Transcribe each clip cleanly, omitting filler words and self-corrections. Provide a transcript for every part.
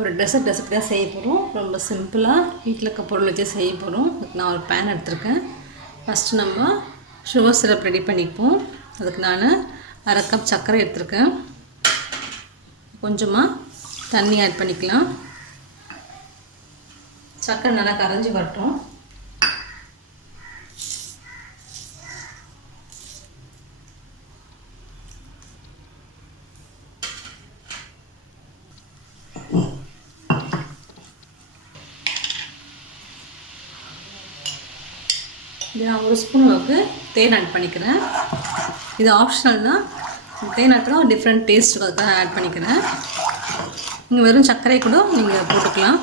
ஒரு டெசர்ட் தான் செய்ய போகிறோம். ரொம்ப சிம்பிளாக வீட்டில் இருக்க பொருள் வச்சு செய்ய போகிறோம். அதுக்கு நான் ஒரு பேன் எடுத்திருக்கேன். ஃபஸ்ட்டு நம்ம சுகர் சிரப் ரெடி பண்ணிப்போம். அதுக்கு நான் 1/2 கப் சர்க்கரை எடுத்திருக்கேன். கொஞ்சமாக தண்ணி ஆட் பண்ணிக்கலாம். சர்க்கரை நல்லா கரைஞ்சி வரட்டும். இது நான் 1 ஸ்பூன் அளவுக்கு தேன் ஆட் பண்ணிக்கிறேன். இது ஆப்ஷனல் தான். தேன் ஆட் பண்ணால் டிஃப்ரெண்ட் டேஸ்ட் அதுக்காக ஆட் பண்ணிக்கிறேன். நீங்கள் வெறும் சர்க்கரை கூட நீங்கள் போட்டுக்கலாம்.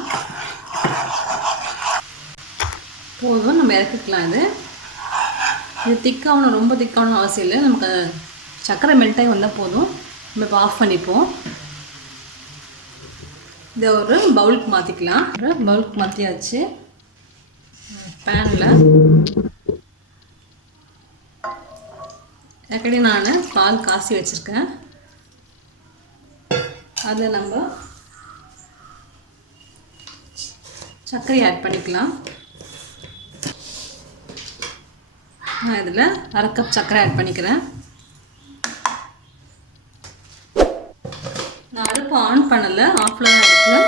போதும், நம்ம இறக்கிக்கலாம். இது திக்காகணும், ரொம்ப திக்காகணும் அவசியம் இல்லை. நமக்கு சர்க்கரை மெல்ட்டாகி வந்தால் போதும். நம்ம இப்போ ஆஃப் பண்ணிப்போம். இதை ஒரு பவுலுக்கு மாற்றிக்கலாம். பவுலுக்கு மாற்றியாச்சு. பேனில் ஏற்கனவே நான் பால் காசி வச்சுருக்கேன். அதில் நம்ம சர்க்கரை ஆட் பண்ணிக்கலாம். நான் இதில் 1/2 கப் சர்க்கரை ஆட் பண்ணிக்கிறேன். நான் அடுப்பு ஆன் பண்ணலை, ஆஃபில் தான் இருக்குது.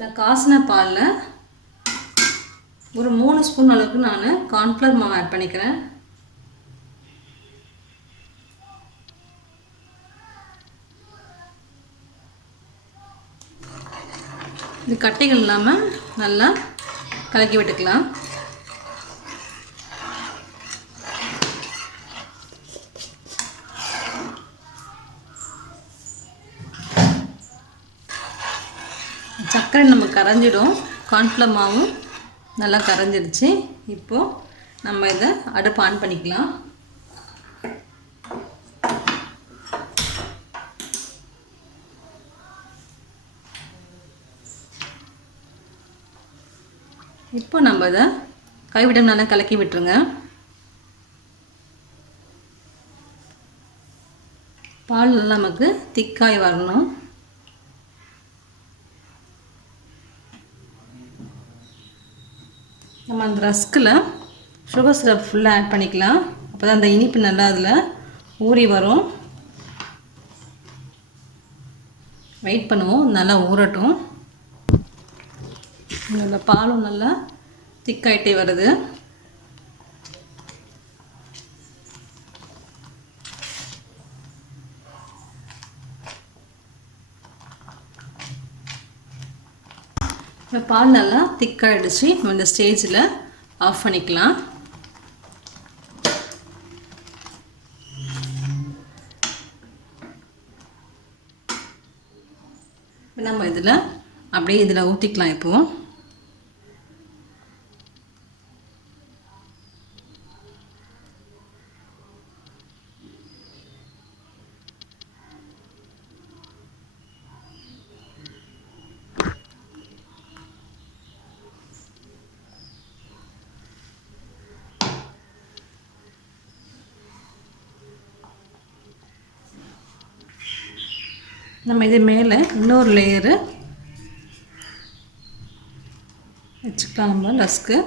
நான் காசின பாலில் ஒரு 3 ஸ்பூன் அளவுக்கு நான் கார்ன்ஃப்ளவர் மாவு ஆட் பண்ணிக்கிறேன். இது கட்டிகள் இல்லாமல் நல்லா கலக்கி விட்டுக்கலாம். சர்க்கரை நம்ம கரைஞ்சிடும். கார்ன்ஃப்ளவர் மாவும் நல்லா கரைஞ்சிடுச்சு. இப்போது நம்ம இதை அடுப்பு ஆன் பண்ணிக்கலாம். இப்போ நம்ம இதை கைவிடம் நல்லா கலக்கி விட்டுருங்க. பால் நல்லா நமக்கு திக்காய் வரணும். நம்ம அந்த ரஸ்கில் சுகர் சிரப் ஃபுல்லாக ஆட் பண்ணிக்கலாம். அப்போ தான் அந்த இனிப்பு நல்லா அதில் ஊறி வரும். வெயிட் பண்ணுவோம், நல்லா ஊறட்டும். நல்லா பாலும் நல்லா திக்காயிட்டே வருது. பால் நல்லா திக்காயிடுச்சு. இந்த ஸ்டேஜில் ஆஃப் பண்ணிக்கலாம். நம்ம இதில் அப்படியே இதில் ஊற்றிக்கலாம். இப்போது நம்ம இது மேலே இன்னொரு லேயரு வச்சுக்கலாம். நம்ம ரஸ்க்கு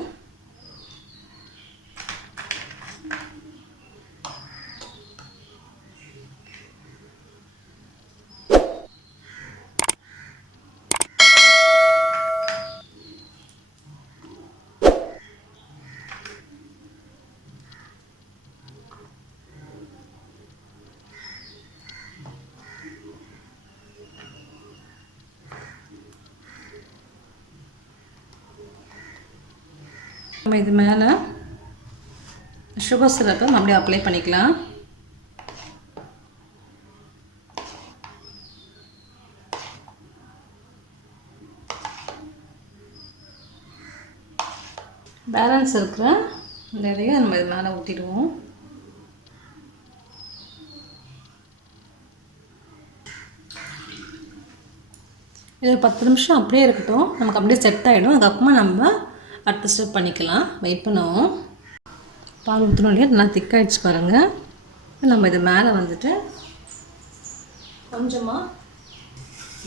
நம்ம இது மேலே சுகர் சிரப்பை அப்படியே அப்ளை பண்ணிக்கலாம். பேலன்ஸ் இருக்கிற இந்த இதையை நம்ம இது மேலே ஊற்றிடுவோம். இது 10 நிமிஷம் அப்படியே இருக்கட்டும். நமக்கு அப்படியே செட் ஆகிடும். அதுக்கப்புறமா நம்ம அடுத்த ஸ்டெப் பண்ணிக்கலாம். வெயிட் பண்ணுவோம். பால் ஊற்றணும் இல்லையா, நல்லா திக்காகிடுச்சு பாருங்கள். நம்ம இது மேலே வந்துட்டு கொஞ்சமாக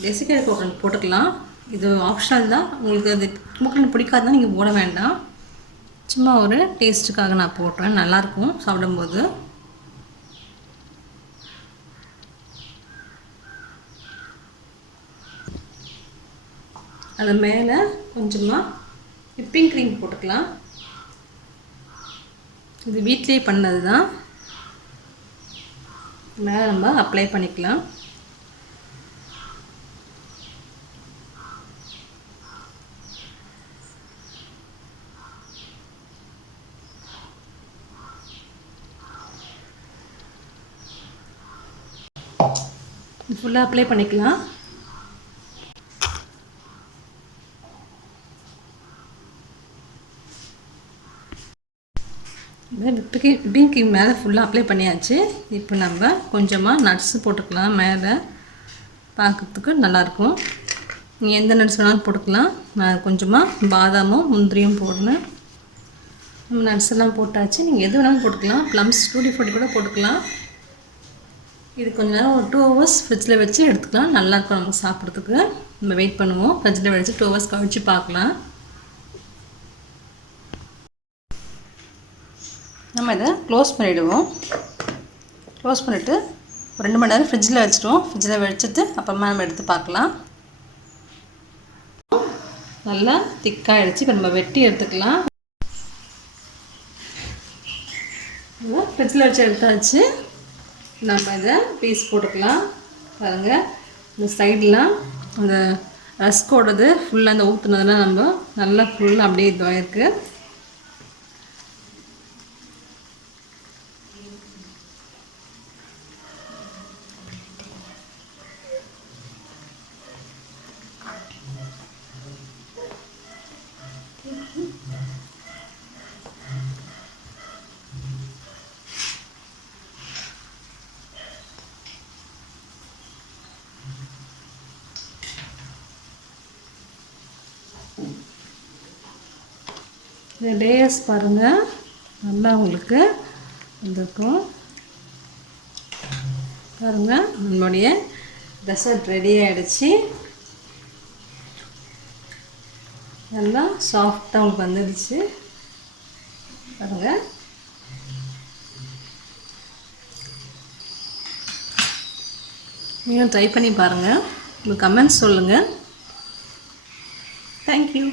டெசிகேட்டட் கோகனட் போட்டுக்கலாம். இது ஆப்ஷனல் தான். உங்களுக்கு அது கோகனட் பிடிக்காதுன்னா நீங்கள் போட வேண்டாம். சும்மா ஒரு டேஸ்ட்டுக்காக நான் போடுறேன். நல்லாயிருக்கும் சாப்பிடும்போது. அது மேலே கொஞ்சமாக விப்பிங் க்ரீம் போட்டுக்கலாம். இது வீட்டிலேயே பண்ணது தான். மேலே நம்ம அப்ளை பண்ணிக்கலாம். ஃபுல்லாக அப்ளை பண்ணிக்கலாம். விப்பிங் க்ரீம் மேலே ஃபுல்லாக அப்ளை பண்ணியாச்சு. இப்போ நம்ம கொஞ்சமாக நட்ஸு போட்டுக்கலாம். மேலே பார்க்குறதுக்கு நல்லாயிருக்கும். நீங்கள் எந்த நட்ஸ் வேணாலும் போட்டுக்கலாம். நான் கொஞ்சமாக பாதாமும் முந்திரியும் போடுறேன். நம்ம நட்ஸ் எல்லாம் போட்டாச்சு. நீங்கள் எது வேணாலும் போட்டுக்கலாம். ப்ளம்ஸ் டூட்டி ஃப்ரூட்டி கூட போட்டுக்கலாம். இது கொஞ்சம் நேரம் ஒரு 2 hours ஃப்ரிட்ஜில் வச்சு எடுத்துக்கலாம். நல்லாயிருக்கும் நமக்கு சாப்பிட்றதுக்கு. நம்ம வெயிட் பண்ணுவோம். ஃப்ரிட்ஜில் வச்சு 2 hours கழிச்சு பார்க்கலாம். நம்ம இதை க்ளோஸ் பண்ணிவிடுவோம். க்ளோஸ் பண்ணிவிட்டு ஒரு 2 மணி நேரம் ஃப்ரிட்ஜில் வச்சுடுவோம். ஃப்ரிட்ஜில் வச்சுட்டு அப்புறமா நம்ம எடுத்து பார்க்கலாம். நல்லா திக்காகிடுச்சு. இப்போ நம்ம வெட்டி எடுத்துக்கலாம். ஃப்ரிட்ஜில் வச்சு எடுத்தாச்சு. நம்ம இதை பீஸ் போட்டுக்கலாம். பாருங்கள், இந்த சைடெலாம் அந்த ரஸ்கோடது ஃபுல்லாக அந்த ஊற்றுனதுலாம் நம்ம நல்லா ஃபுல்லாக அப்படியே இதுவாகிருக்கு. இந்த லேயர்ஸ் பாருங்கள், நல்லா உங்களுக்கு வந்திருக்கும். பாருங்கள், நம்மளுடைய டெசர்ட் ரெடி ஆகிடுச்சு. நல்லா சாஃப்டாக உங்களுக்கு வந்துடுச்சு. பாருங்கள், நீங்களும் ட்ரை பண்ணி பாருங்கள். உங்கள் கமெண்ட்ஸ் சொல்லுங்கள். தேங்க்யூ.